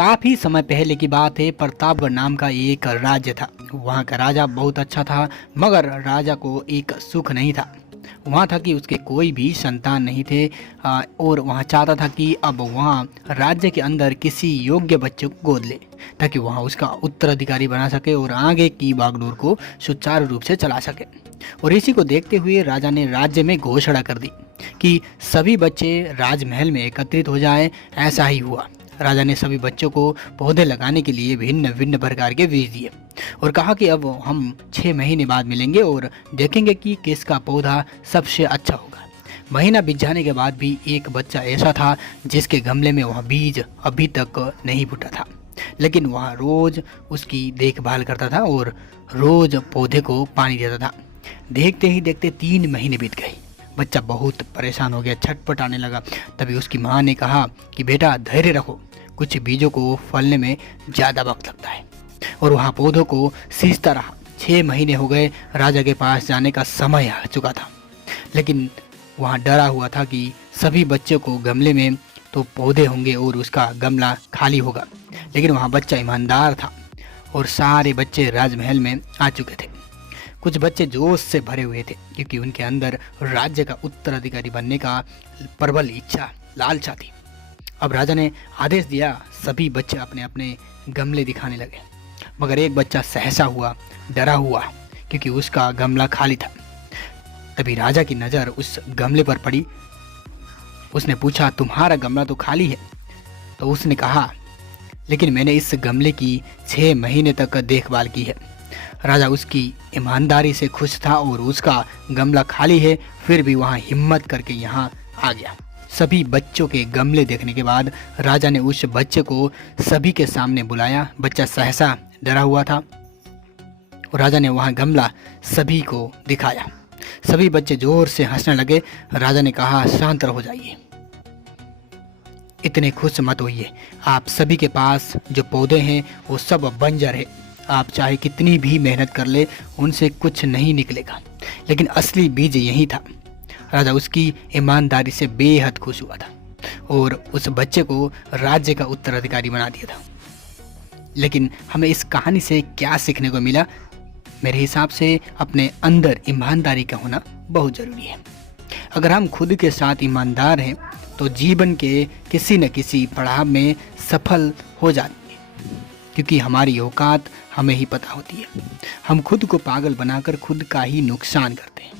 काफ़ी समय पहले की बात है। प्रतापगढ़ नाम का एक राज्य था। वहाँ का राजा बहुत अच्छा था, मगर राजा को एक सुख नहीं था। वहाँ था कि उसके कोई भी संतान नहीं थे और वहाँ चाहता था कि अब वहाँ राज्य के अंदर किसी योग्य बच्चे को गोद ले, ताकि वहाँ उसका उत्तराधिकारी बना सके और आगे की बागडोर को सुचारू रूप से चला सके। और इसी को देखते हुए राजा ने राज्य में घोषणा कर दी कि सभी बच्चे राजमहल में एकत्रित हो जाएं। ऐसा ही हुआ। राजा ने सभी बच्चों को पौधे लगाने के लिए भिन्न भिन्न प्रकार के बीज दिए और कहा कि अब हम 6 महीने बाद मिलेंगे और देखेंगे कि किसका पौधा सबसे अच्छा होगा। महीना बीत जाने के बाद भी एक बच्चा ऐसा था जिसके गमले में वह बीज अभी तक नहीं फूटा था, लेकिन वह रोज उसकी देखभाल करता था और रोज पौधे को पानी देता था। देखते ही देखते 3 महीने बीत गए। बच्चा बहुत परेशान हो गया, छटपटाने लगा। तभी उसकी माँ ने कहा कि बेटा धैर्य रखो, कुछ बीजों को फलने में ज़्यादा वक्त लगता है। और वहाँ पौधों को सींचता रहा। 6 महीने हो गए। राजा के पास जाने का समय आ चुका था, लेकिन वहाँ डरा हुआ था कि सभी बच्चों को गमले में तो पौधे होंगे और उसका गमला खाली होगा। लेकिन वहाँ बच्चा ईमानदार था और सारे बच्चे राजमहल में आ चुके थे। कुछ बच्चे जोश से भरे हुए थे क्योंकि उनके अंदर राज्य का उत्तराधिकारी बनने का प्रबल इच्छा, लालसा थी। अब राजा ने आदेश दिया, सभी बच्चे अपने अपने गमले दिखाने लगे, मगर एक बच्चा सहसा हुआ, डरा हुआ, क्योंकि उसका गमला खाली था। तभी राजा की नज़र उस गमले पर पड़ी। उसने पूछा, तुम्हारा गमला तो खाली है। तो उसने कहा, लेकिन मैंने इस गमले की 6 महीने तक देखभाल की है। राजा उसकी ईमानदारी से खुश था और उसका गमला खाली है फिर भी वहाँ हिम्मत करके यहाँ आ गया। सभी बच्चों के गमले देखने के बाद राजा ने उस बच्चे को सभी के सामने बुलाया। बच्चा सहसा डरा हुआ था और राजा ने वहाँ गमला सभी को दिखाया। सभी बच्चे जोर से हंसने लगे। राजा ने कहा, शांत हो जाइए, इतने खुश मत होइए। आप सभी के पास जो पौधे हैं वो सब बंजर है। आप चाहे कितनी भी मेहनत कर ले, उनसे कुछ नहीं निकलेगा। लेकिन असली बीज यही था। राजा उसकी ईमानदारी से बेहद खुश हुआ था और उस बच्चे को राज्य का उत्तराधिकारी बना दिया था। लेकिन हमें इस कहानी से क्या सीखने को मिला? मेरे हिसाब से अपने अंदर ईमानदारी का होना बहुत ज़रूरी है। अगर हम खुद के साथ ईमानदार हैं तो जीवन के किसी न किसी पड़ाव में सफल हो जाएंगे, क्योंकि हमारी औकात हमें ही पता होती है। हम खुद को पागल बनाकर खुद का ही नुकसान करते हैं।